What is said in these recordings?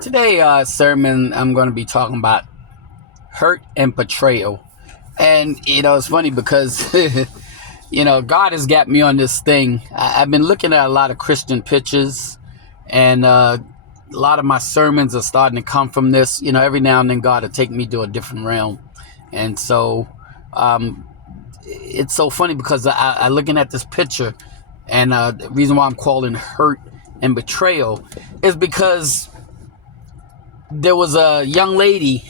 Today, sermon, I'm going to be talking about hurt and betrayal. And, it's funny because, God has got me on this thing. I've been looking at a lot of Christian pictures, and a lot of my sermons are starting to come from this. Every now and then God will take me to a different realm. And so it's so funny because I looking at this picture, and the reason why I'm calling hurt and betrayal is because there was a young lady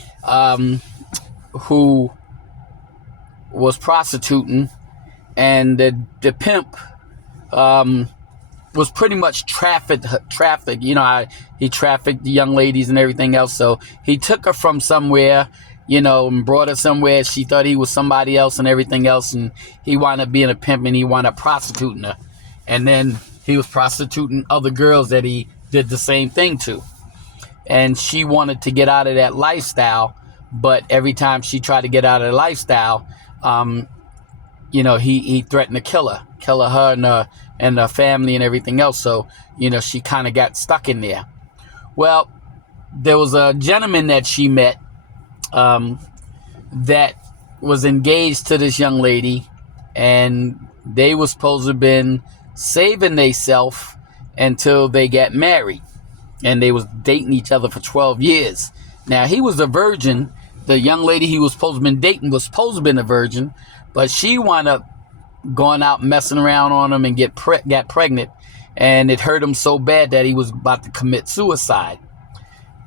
who was prostituting, and the pimp was pretty much trafficked. He trafficked the young ladies and everything else. So he took her from somewhere, and brought her somewhere. She thought he was somebody else and everything else, and he wound up being a pimp, and he wound up prostituting her. And then he was prostituting other girls that he did the same thing to. And she wanted to get out of that lifestyle, but every time she tried to get out of the lifestyle, he threatened to kill her and her family and everything else. So, she kind of got stuck in there. Well, there was a gentleman that she met that was engaged to this young lady, and they were supposed to have been saving themselves until they got married. And they was dating each other for 12 years. Now, he was a virgin. The young lady he was supposed to have been dating was supposed to have been a virgin, but she wound up going out messing around on him and got pregnant, and it hurt him so bad that he was about to commit suicide.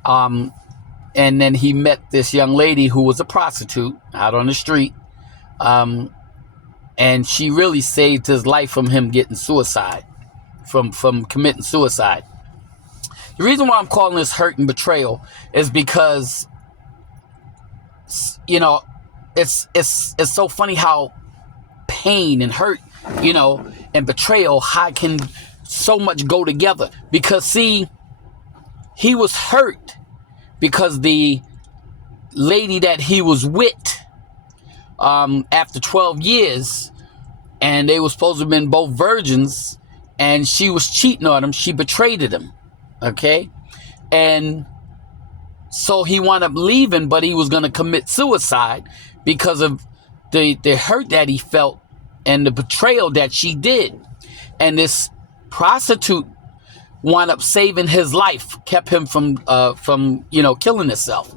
And then he met this young lady who was a prostitute out on the street, and she really saved his life from him getting suicide, from committing suicide. The reason why I'm calling this hurt and betrayal is because, it's so funny how pain and hurt, and betrayal, how can so much go together. Because, see, he was hurt because the lady that he was with, after 12 years, and they were supposed to have been both virgins, and she was cheating on him, she betrayed him. Okay, and so he wound up leaving, but he was going to commit suicide because of the hurt that he felt and the betrayal that she did. And this prostitute wound up saving his life, kept him from killing himself.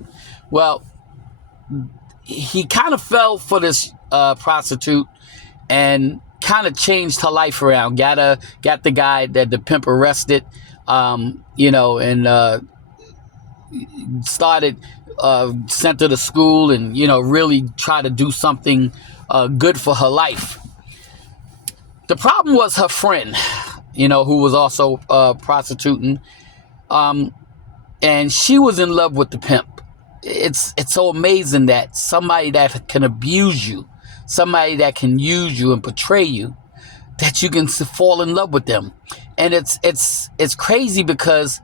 Well, he kind of fell for this prostitute and kind of changed her life around. Got the guy that the pimp arrested. Started, sent her to school, and, really try to do something good for her life. The problem was her friend, who was also prostituting, and she was in love with the pimp. It's so amazing that somebody that can abuse you, somebody that can use you and betray you, that you can fall in love with them. And it's crazy because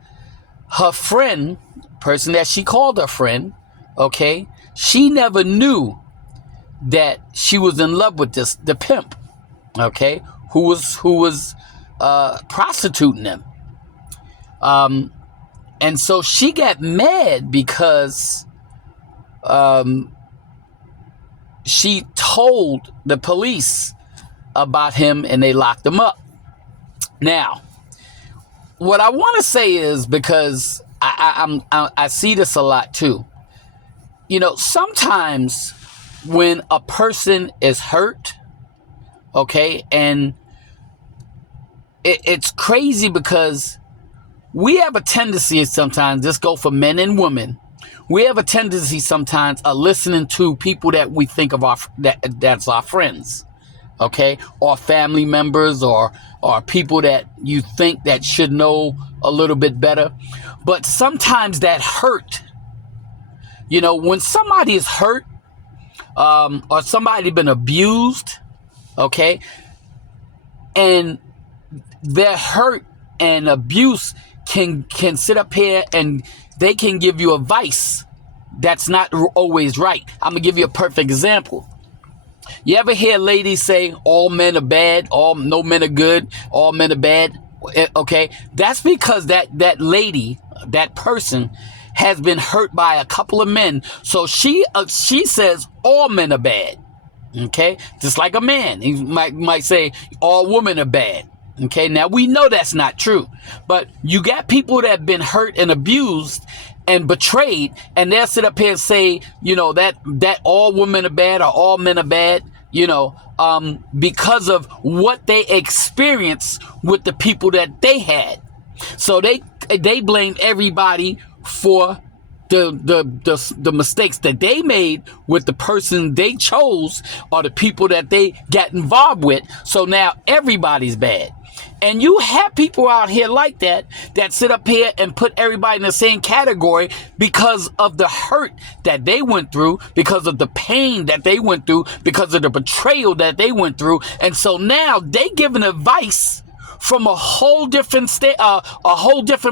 her friend, person that she called her friend, okay, she never knew that she was in love with the pimp, okay, who was prostituting him. And so she got mad because she told the police about him, and they locked him up. Now, what I want to say is, because I see this a lot too. Sometimes when a person is hurt, okay, and it's crazy because we have a tendency sometimes, this go for men and women, we have a tendency sometimes of listening to people that we think of that's our friends. Okay, or family members, or people that you think that should know a little bit better. But sometimes that hurt, when somebody is hurt, or somebody been abused, okay, and their hurt and abuse can sit up here and they can give you advice that's not always right. I'm gonna give you a perfect example. You ever hear ladies say all men are bad, no men are good, all men are bad? Okay, that's because that lady, that person has been hurt by a couple of men. So she says all men are bad. Okay, just like a man, he might say all women are bad. Okay, now we know that's not true, but you got people that have been hurt and abused and betrayed, and they'll sit up here and say, that all women are bad or all men are bad, because of what they experienced with the people that they had. So they blame everybody for the mistakes that they made with the person they chose or the people that they got involved with. So now everybody's bad. And you have people out here like that sit up here and put everybody in the same category because of the hurt that they went through, because of the pain that they went through, because of the betrayal that they went through. And so now they giving advice from a whole different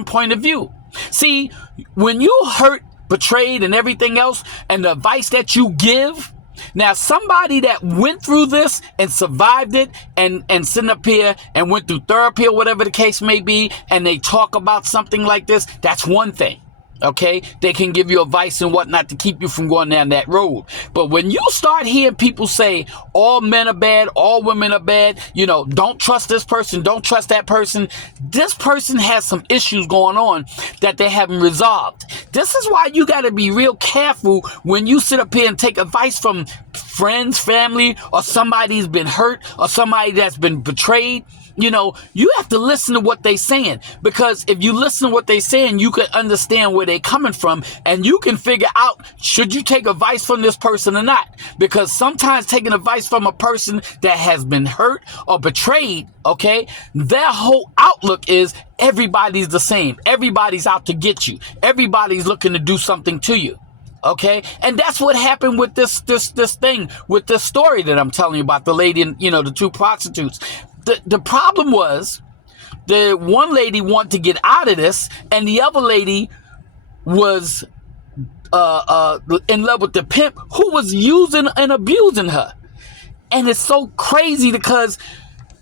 point of view. See, when you hurt, betrayed, and everything else, and the advice that you give, now somebody that went through this and survived it and sitting up here and went through therapy or whatever the case may be, and they talk about something like this, that's one thing. Okay, they can give you advice and whatnot to keep you from going down that road. But when you start hearing people say all men are bad, all women are bad, don't trust this person, don't trust that person. This person has some issues going on that they haven't resolved. This is why you got to be real careful when you sit up here and take advice from friends, family, or somebody who's been hurt or somebody that's been betrayed. You have to listen to what they're saying, because if you listen to what they're saying, you can understand where they're coming from, and you can figure out, should you take advice from this person or not? Because sometimes taking advice from a person that has been hurt or betrayed, okay, their whole outlook is everybody's the same. Everybody's out to get you. Everybody's looking to do something to you. Okay, and that's what happened with this thing, with this story that I'm telling you about, the lady and the two prostitutes. The problem was the one lady wanted to get out of this, and the other lady was in love with the pimp who was using and abusing her. And it's so crazy because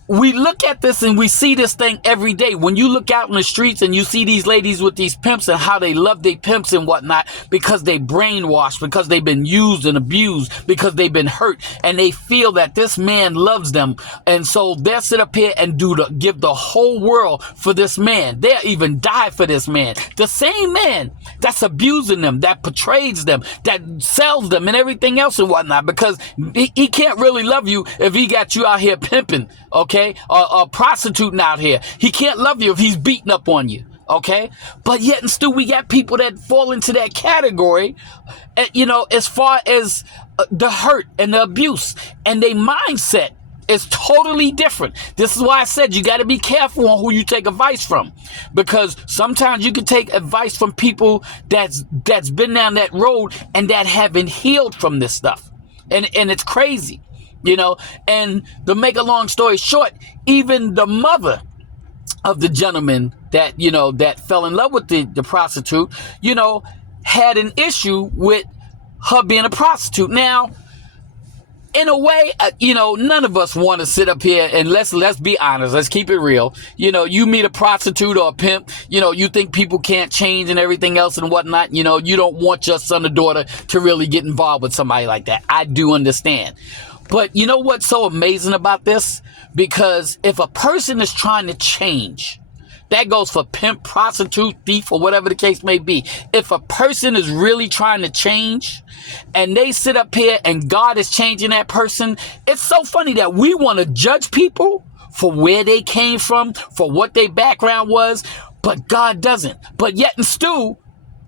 we look at this and we see this thing every day. When you look out in the streets and you see these ladies with these pimps and how they love their pimps and whatnot, because they brainwashed, because they've been used and abused, because they've been hurt, and they feel that this man loves them. And so they'll sit up here and give the whole world for this man. They'll even die for this man. The same man that's abusing them, that betrays them, that sells them and everything else and whatnot, because he can't really love you if he got you out here pimping, okay? Or prostituting out here. He can't love you if he's beating up on you. Okay, but yet and still we got people that fall into that category, as far as the hurt and the abuse, and their mindset is totally different. This is why I said you got to be careful on who you take advice from, because sometimes you can take advice from people that's been down that road and that haven't healed from this stuff, and it's crazy. And to make a long story short, even the mother of the gentleman that fell in love with the prostitute, had an issue with her being a prostitute. Now, in a way, none of us want to sit up here and let's be honest. Let's keep it real. You meet a prostitute or a pimp, you think people can't change and everything else and whatnot. You don't want your son or daughter to really get involved with somebody like that. I do understand. But you know what's so amazing about this? Because if a person is trying to change, that goes for pimp, prostitute, thief, or whatever the case may be. If a person is really trying to change and they sit up here and God is changing that person, it's so funny that we want to judge people for where they came from, for what their background was, but God doesn't. But yet and still,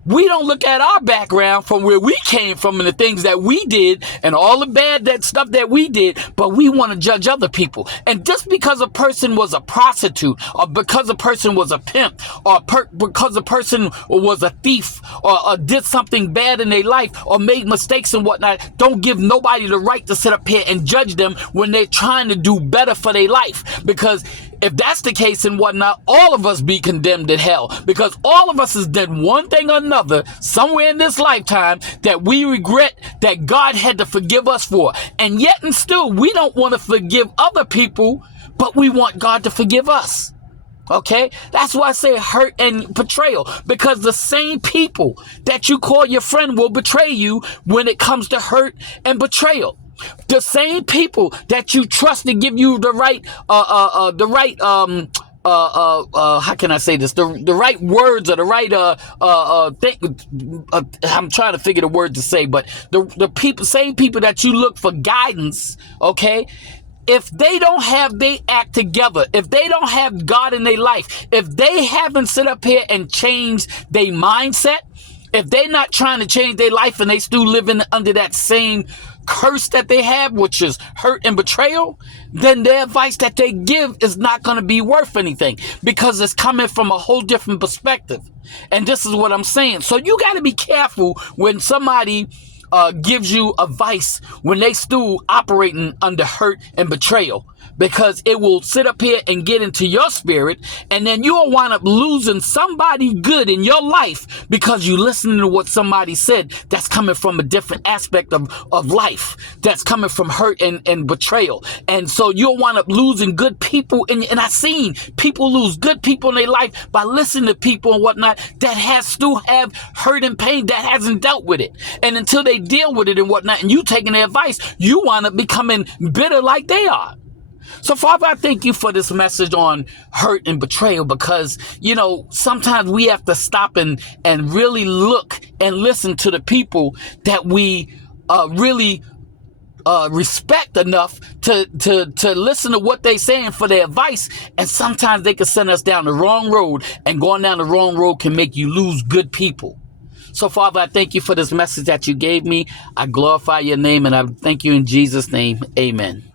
we don't look at our background from where we came from and the things that we did and all the bad stuff that we did, but we want to judge other people. And just because a person was a prostitute, or because a person was a pimp, or because a person was a thief, or did something bad in their life, or made mistakes and whatnot, don't give nobody the right to sit up here and judge them when they're trying to do better for their life. Because if that's the case and whatnot, all of us be condemned to hell, because all of us has done one thing or another somewhere in this lifetime that we regret that God had to forgive us for. And yet and still, we don't want to forgive other people, but we want God to forgive us. Okay, that's why I say hurt and betrayal, because the same people that you call your friend will betray you when it comes to hurt and betrayal. The same people that you trust to give you the right, how can I say this? The right words or the right thing. I'm trying to figure the word to say, but the people, same people that you look for guidance. Okay. If they don't have their act together, if they don't have God in their life, if they haven't sit up here and changed their mindset, if they're not trying to change their life and they still living under that same curse that they have, which is hurt and betrayal, then the advice that they give is not going to be worth anything, because it's coming from a whole different perspective. And this is what I'm saying. So you got to be careful when somebody gives you advice when they still operating under hurt and betrayal, because it will sit up here and get into your spirit, and then you'll wind up losing somebody good in your life because you listening to what somebody said that's coming from a different aspect of life, that's coming from hurt and betrayal. And so you'll wind up losing good people, and I've seen people lose good people in their life by listening to people and whatnot that still have hurt and pain, that hasn't dealt with it. And until they deal with it and whatnot, and you taking their advice, you wind up becoming bitter like they are. So, Father, I thank you for this message on hurt and betrayal, because, sometimes we have to stop and really look and listen to the people that we really respect enough to listen to what they're saying for their advice. And sometimes they can send us down the wrong road, and going down the wrong road can make you lose good people. So, Father, I thank you for this message that you gave me. I glorify your name, and I thank you in Jesus' name. Amen.